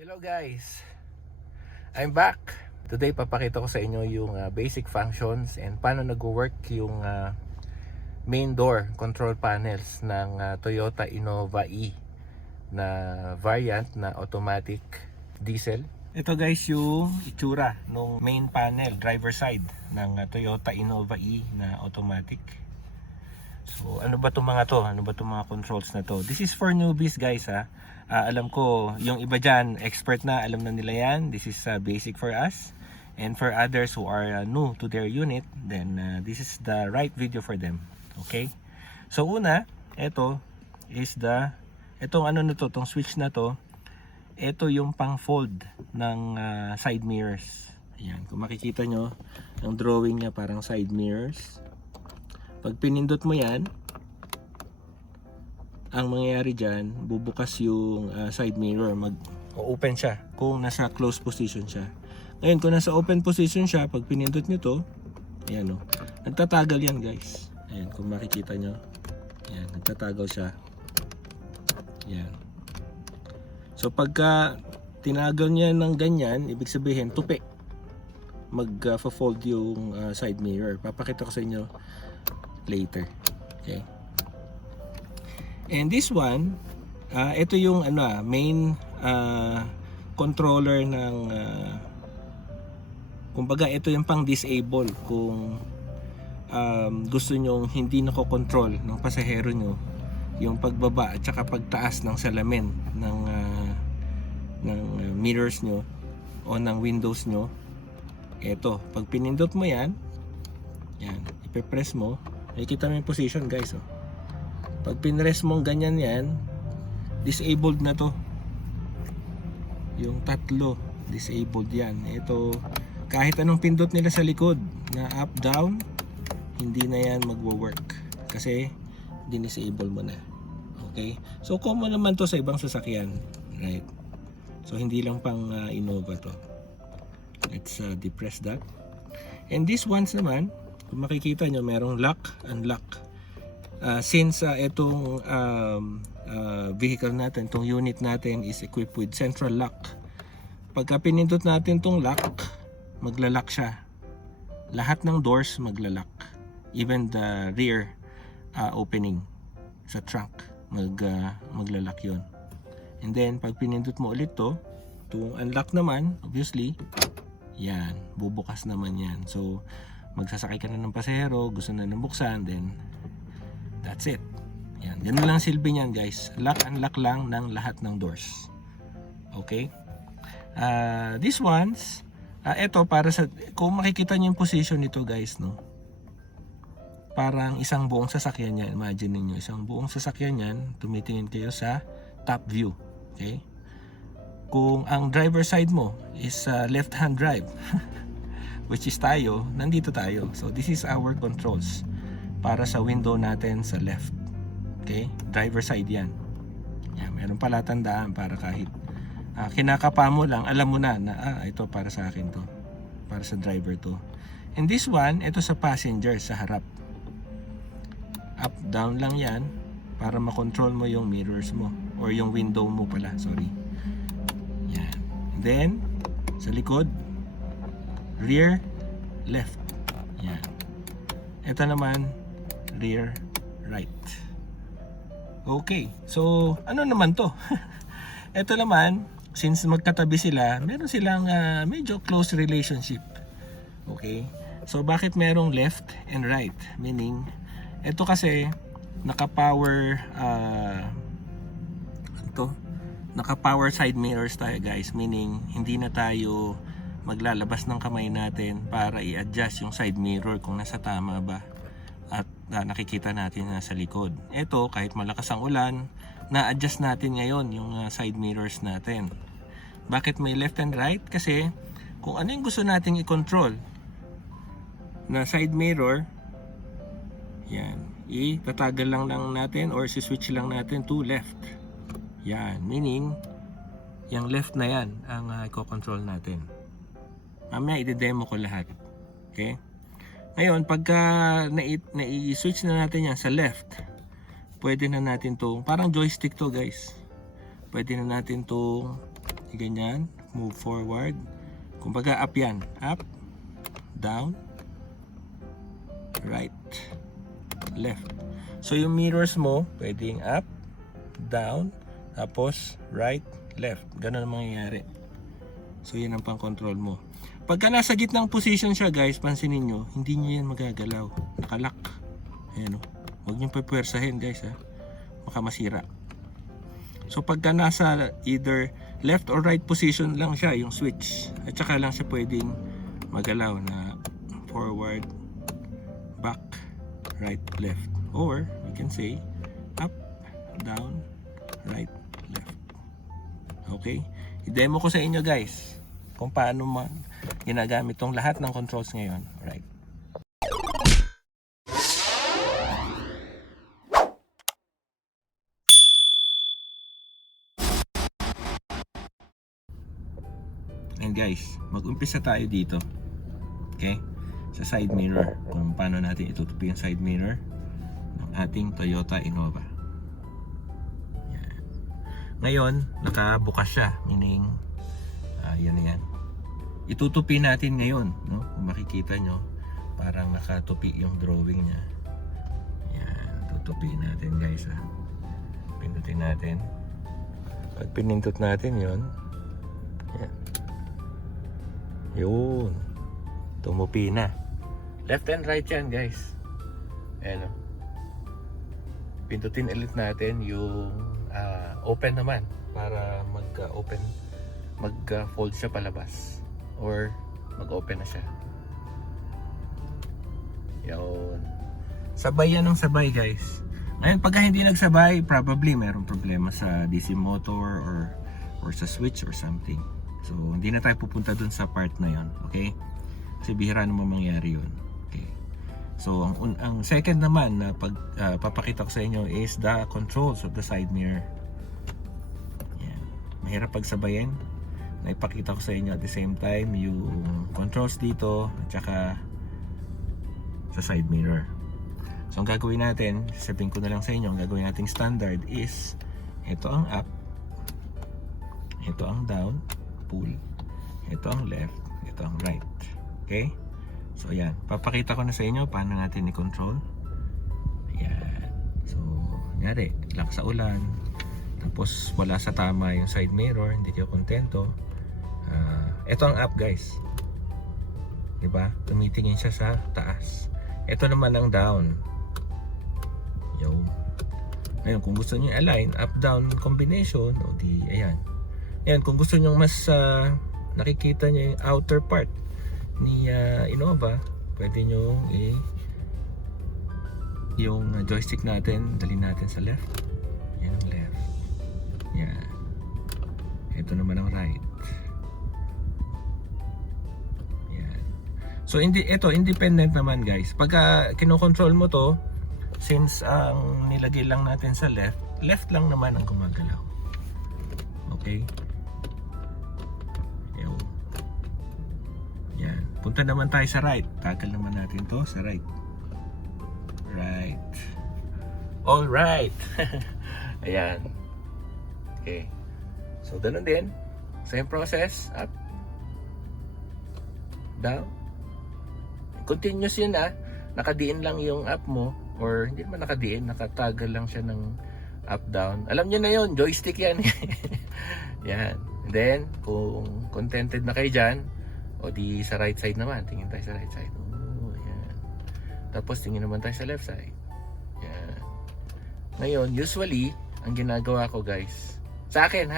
Hello guys, I'm back. Today papakita ko sa inyo yung basic functions and paano nag-work yung main door control panels ng Toyota Innova E na variant na automatic diesel. Ito guys yung itsura ng main panel, driver side ng Toyota Innova E na automatic. So ano ba itong mga to? Ano ba itong mga controls na to? This is for newbies guys ha. Alam ko yung iba dyan expert na, alam na nila yan. This is basic for us. And for others who are new to their unit, then this is the right video for them. Okay? So una, ito is itong ano na to, itong switch na to, ito yung pang fold ng side mirrors. Ayan, kung makikita nyo, ang drawing niya parang side mirrors. Pag pinindot mo yan, ang mangyayari dyan, bubukas yung side mirror, mag-open siya kung nasa close position siya. Ngayon, kung nasa open position siya, pag pinindot nyo to, ayan o, nagtatagal yan guys. Ayan, kung makikita nyo, ayan, nagtatagal siya. Ayan. So pagka tinagal niya ng ganyan, ibig sabihin, tupi. Mag-fold yung side mirror. Papakita ko sa inyo later. Okay. And this one, ito yung main controller ng kumbaga ito yung pang disable kung gusto nyong hindi nako-control ng pasahero nyo yung pagbaba at saka pagtaas ng salamin ng mirrors nyo o ng windows nyo. Ito, pag pinindot mo yan, ipe-press mo, nakikita mo yung position guys oh. Pag pinress mong ganyan yan, disabled na to. Yung tatlo, disabled yan. Ito, kahit anong pindot nila sa likod na up, down, hindi na yan magwo-work. Kasi, dinisable mo na. Okay? So, common naman to sa ibang sasakyan. Right? So, hindi lang pang Innova to. Let's depress that. And these ones naman, kung makikita nyo, merong lock, unlock. Since itong vehicle natin, itong unit natin is equipped with central lock, pagka pinindot natin itong lock, maglalak siya. Lahat ng doors maglalak, even the rear opening sa trunk, maglalak yun. And then pag pinindot mo ulit to, itong unlock naman, obviously yan, bubukas naman yan. So magsasakay ka na ng pasahero, gusto na nabuksan, then that's it. Yan, ganun lang silbi niyan guys. Lock and lock lang ng lahat ng doors. Okay? These ones, ito para sa, kung makikita niyo yung position nito guys, no? Parang isang buong sasakyan yan. Imagine niyo isang buong sasakyan yan, tumitingin kayo sa top view. Okay? Kung ang driver side mo is left hand drive, which is tayo, nandito tayo. So this is our controls para sa window natin sa left. Okay? Driver side yan. Yan, meron pala tandaan para kahit kinakapa mo lang, alam mo na ito para sa akin to. Para sa driver to. And this one, ito sa passenger sa harap. Up, down lang yan para makontrol mo yung mirrors mo or yung window mo pala, sorry. Yan. And then, sa likod, rear, left. Yan. Ito naman, rear, right. Okay, so ano naman to? Ito naman, since magkatabi sila, meron silang medyo close relationship. Okay, so bakit merong left and right? Meaning, ito kasi naka-power naka-power side mirrors tayo guys. Meaning, hindi na tayo maglalabas ng kamay natin para i-adjust yung side mirror kung nasa tama ba at nakikita natin na sa likod. Ito, kahit malakas ang ulan, na-adjust natin ngayon yung side mirrors natin. Bakit may left and right? Kasi kung ano yung gusto nating i-control na side mirror, yan, itatagal lang natin or si-switch lang natin to left. Yan, meaning yung left na yan ang i-control natin. Mamaya i-demo ko lahat. Okay? Ngayon, pagka na-switch na natin yan sa left, pwede na natin to, parang joystick to guys. Pwede na natin to ganyan, move forward. Kumbaga up yan, up, down, right, left. So yung mirrors mo, pwedeng up, down, tapos right, left. Ganun ang mangyayari. So yan ang pang-control mo. Pagka nasa gitnang position siya guys, pansinin nyo, hindi nyo yan magagalaw. Nakalock. Ayan o. Huwag nyo pupwersahin guys ha. Baka masira. So pagka nasa either left or right position lang siya, yung switch. At saka lang siya pwedeng magalaw na forward, back, right, left. Or we can say up, down, right, left. Okay? I-demo ko sa inyo guys kung paano ginagamit tong lahat ng controls ngayon. Right. And guys, mag-umpisa tayo dito. Okay? Sa side mirror. Kung paano natin itutupi yung side mirror ng ating Toyota Innova. Yan. Ngayon, nakabukas siya. Meaning, yan na yan. Itutupi natin ngayon. No? Kung makikita nyo, parang nakatupi yung drawing niya. Yan. Tutupi natin guys. Ha? Pindutin natin. Pag pinindot natin yon, yan. Yun. Tumupi na. Left and right yan guys. Ayan o. Pindutin ulit natin yung open naman. Para mag-open. Mag-fold siya palabas. Or mag-open na siya. Yun. Sabay yan ng sabay guys. Ngayon pagka hindi nagsabay, probably mayroong problema sa DC motor or sa switch or something. So, hindi na tayo pupunta dun sa part na yon, okay? Kasi bihira naman mangyari yun. Okay. So, ang second naman na papakita ko sa inyo is the controls of the side mirror. Yan. Mahirap pagsabayin. Naipakita ko sa inyo at the same time yung controls dito at saka sa side mirror. So, ang gagawin natin, sabihin ko na lang sa inyo, ang gagawin nating standard is ito ang up, ito ang down, pull. Ito ang left, ito ang right. Okay? So ayan, papakita ko na sa inyo paano natin i-control. Ayan. So, nyari, lang sa ulan. Tapos wala sa tama yung side mirror, hindi kayo kontento. Ito ang up guys. Diba? Tumitingin siya sa taas. Ito naman ang down. Yo. Ngayon, kung gusto niyo align, up-down combination, o di, ayan. Ayan, kung gusto niyo mas nakikita niyo yung outer part ni Innova, pwede niyo yung joystick natin, dalhin natin sa left. Yan ang left. Yan. Ito naman ang right. Yan. So, ito, independent naman guys. Pagka kinokontrol mo to, since ang nilagay lang natin sa left, left lang naman ang gumagalaw. Okay? Yan. Punta naman tayo sa right. Tagal naman natin to sa right. Right. All right. Ayan. Okay. So, ganun din. Same process. Up. Down. Continuous yun nakadiin lang yung up mo. Or hindi naman nakadiin. Nakatagal lang siya ng up, down. Alam nyo na yun. Joystick yan. Yan. And then, kung contented na kayo dyan, o di sa right side naman. Tingin tayo sa right side. Oh, yan. Tapos tingin naman tayo sa left side. Yan. Ngayon, usually, ang ginagawa ko guys, sa akin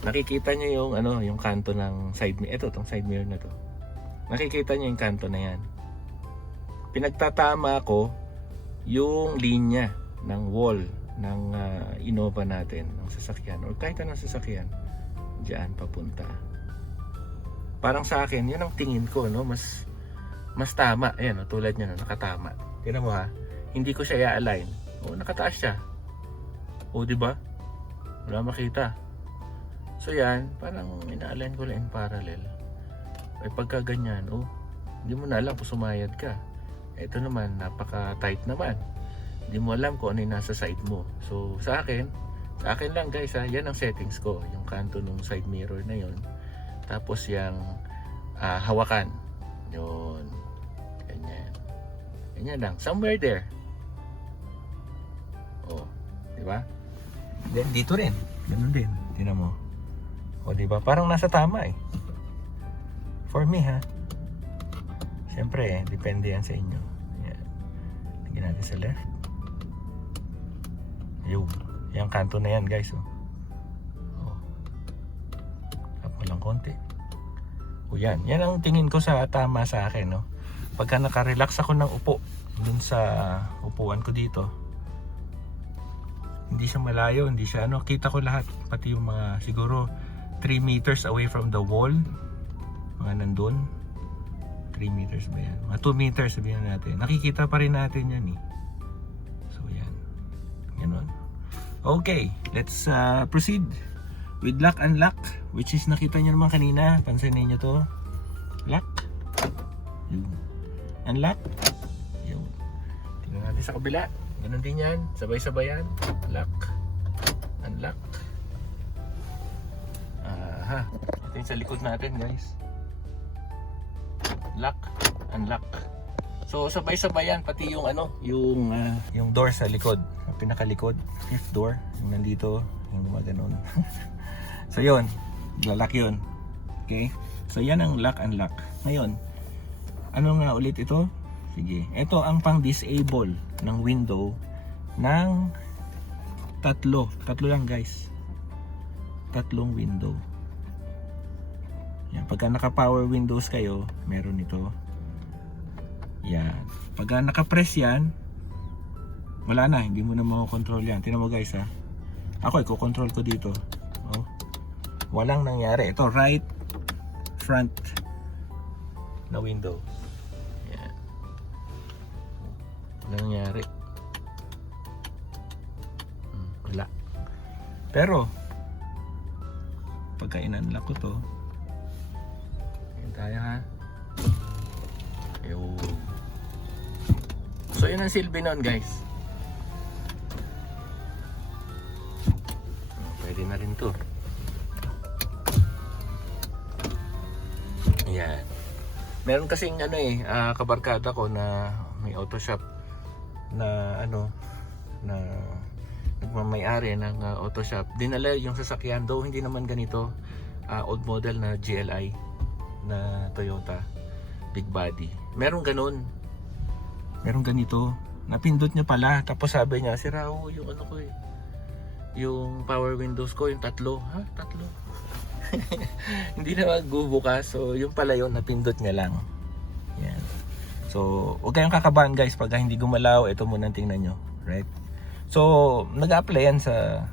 nakikita nyo yung yung kanto ng side mirror. Ito, tong side mirror na to. Nakikita nyo yung kanto na yan. Pinagtatama ko yung linya ng wall ng Innova natin, ng sasakyan, or kahit anong sasakyan, diyan papunta. Parang sa akin, yun ang tingin ko, no? Mas tama. Ayan, tulad niya, nakatama. Tingnan mo hindi ko siya i-align. Nakataas siya. Di ba? Wala makita. So yan, parang ina-align ko lang in parallel. Ay pagka ganyan, hindi mo na alam kung sumayad ka. Ito naman, napaka-tight naman. Hindi mo alam kung ano yung nasa side mo. So sa akin, Sa akin lang guys ha, yan ang settings ko. Yung kanto ng side mirror na yon. Tapos yung hawakan. Yun. Ganyan. Ganyan lang. Somewhere there. Oh. Diba? Then dito rin. Ganun din. Tingnan mo. O diba? Parang nasa tama eh. For me ha. Siyempre depende yan sa inyo. Yan. Tingnan natin sa left. Yung. Yung kanto na yan guys. Oh. Tap mo lang konti. O yan. Yan ang tingin ko sa tama sa akin. No? Pagka nakarelax ako ng upo dun sa upuan ko dito, hindi siya malayo, hindi siya ano, kita ko lahat, pati yung mga siguro 3 meters away from the wall, mga nandun 3 meters ba yan, mga 2 meters sabihin natin, nakikita pa rin natin yan eh. So yan, ganun. Okay, let's proceed with lock and lock, which is nakita nyo naman kanina, pansinin nyo to, lock, yun, unlock, yun, tingnan natin sa kabila. Ganun din yan, sabay-sabay yan. Lock, unlock. Aha, ito yung sa likod natin guys. Lock, unlock. So sabay-sabay yan, pati yung ano, yung door sa likod, pinakalikod, fifth door, yung nandito, yung gumaganon. So yun, lalak yun. Okay, so yan ang lock, unlock. Ngayon, ano nga ulit ito? Sige, ito ang pang disable ng window ng tatlo lang guys, tatlong window. Yan, pagka naka power windows kayo, meron ito. Yan, pagka naka press yan, wala na, hindi mo na makokontrol yan. Tingnan mo guys ha, ako i-control ko dito. Oh, walang nangyari. Ito right front na window. Ano nangyari? Wala. Pero pagka in-unlock ko to, yun tayo ha. Ayun. So yun ang silbi nun guys. Pwede na rin to. Ayan. Meron kasing ano eh, kabarkada ko na may auto shop na ano, na nagmamay-ari ng auto shop. Dinala yung sasakyan, though hindi naman ganito, old model na GLI na Toyota big body. Meron ganun, meron ganito, napindot niya pala, tapos sabi niya sira yung ano ko eh, yung power windows ko, yung tatlo. Ha? Tatlo? Hindi na magbubukas. So yung pala yun, napindot niya lang. Yan. So, huwag kayong kakabahan guys pag hindi gumalaw. Ito muna tingnan nyo, right? So, nag-apply yan sa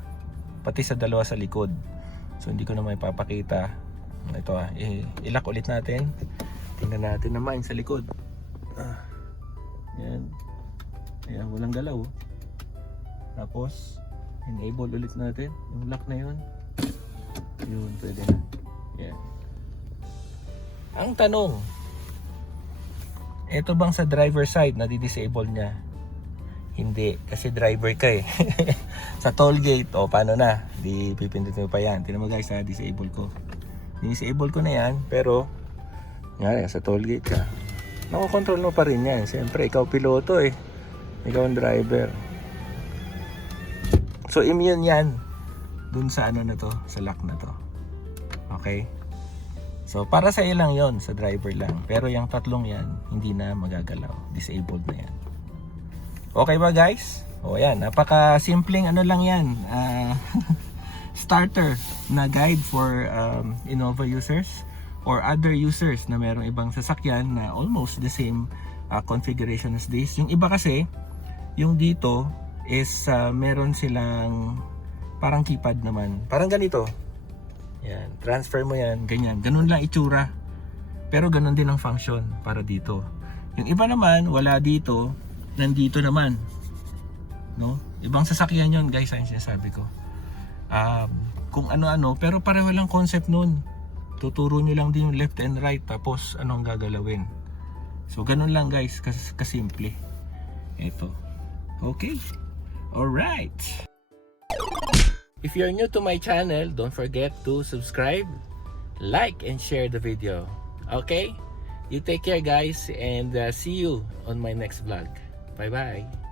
pati sa dalawa sa likod. So, hindi ko na may papakita. Ito ilak ulit natin. Tingnan natin naman sa likod. Yan. Ayan, walang galaw. Tapos, enable ulit natin yung lock na yun. Yun, pwede na. Yan. Ang tanong, ito bang sa driver side na di-disable niya? Hindi, kasi driver ka eh. Sa toll gate, paano na? Di pipindutin mo pa yan. Tingnan mo guys ha, disable ko. Disable ko na yan, pero nga sa toll gate ka, nakokontrol mo pa rin yan. Siyempre, ikaw piloto eh. Ikaw ang driver. So, immune yan dun sa ano na to, sa lock na to. Okay? So, para sa iyo lang yon, sa driver lang. Pero yung tatlong yan, hindi na magagalaw. Disabled na yan. Okay ba guys? O yan, napaka-simpleng ano lang yan. Starter na guide for Innova users or other users na merong ibang sasakyan na almost the same configuration as this. Yung iba kasi, yung dito is meron silang parang keypad naman. Parang ganito. Yan, transfer mo yan, ganyan. Ganun lang itsura. Pero ganun din ang function para dito. Yung iba naman, wala dito, nandito naman. No? Ibang sasakyan yon guys, ang sinasabi ko. Kung ano-ano, pero pareho lang concept nun. Tuturo nyo lang din yung left and right, tapos anong gagalawin. So, ganun lang guys, kasimple. Ito. Okay. Alright. If you're new to my channel, don't forget to subscribe, like, and share the video. Okay? You take care, guys, and see you on my next vlog. Bye-bye.